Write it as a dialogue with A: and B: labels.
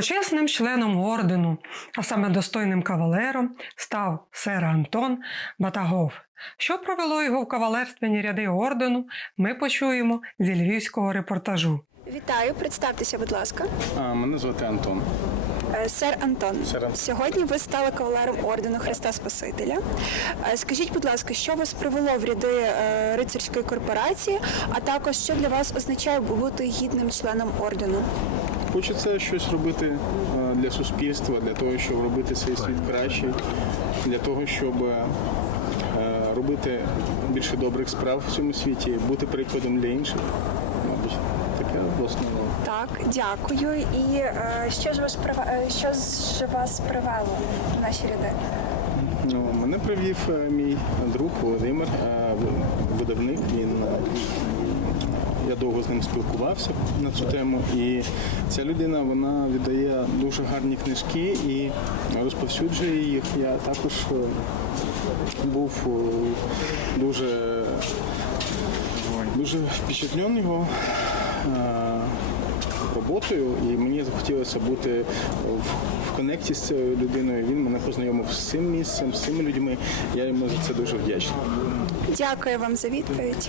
A: Почесним членом ордену, а саме достойним кавалером, став сер Антон Батагов. Що провело його в кавалерственні ряди ордену, ми почуємо зі львівського репортажу.
B: Вітаю, представтеся, будь ласка.
C: А, мене звати Антон.
B: Е, Сер Антон.
C: Сер Антон.
B: Сьогодні ви стали кавалером ордену Христа Спасителя. Е, Скажіть, будь ласка, що вас привело в ряди е, рицарської корпорації, а також що для вас означає бути гідним членом ордену?
C: Хочеться щось робити е, для суспільства, для того, щоб робити цей світ краще, для того, щоб е, робити більше добрих справ в цьому світі, бути прикладом для інших. Мабуть, таке в основному.
B: Так, дякую. І е, що ж вас прива- що ж вас привело в наші ряди?
C: Ну, мене привів мій друг Володимир, видавник. Він я довго з ним спілкувався на цю тему. І ця людина вона віддає дуже гарні книжки і розповсюджує їх. Я також е, був е, дуже, дуже впечатлений його. е, Роботою, і мені захотілося бути в конекті з цією людиною. Він мене познайомив з цим місцем, з цими людьми. Я йому за це дуже вдячний.
B: Дякую вам за відповідь.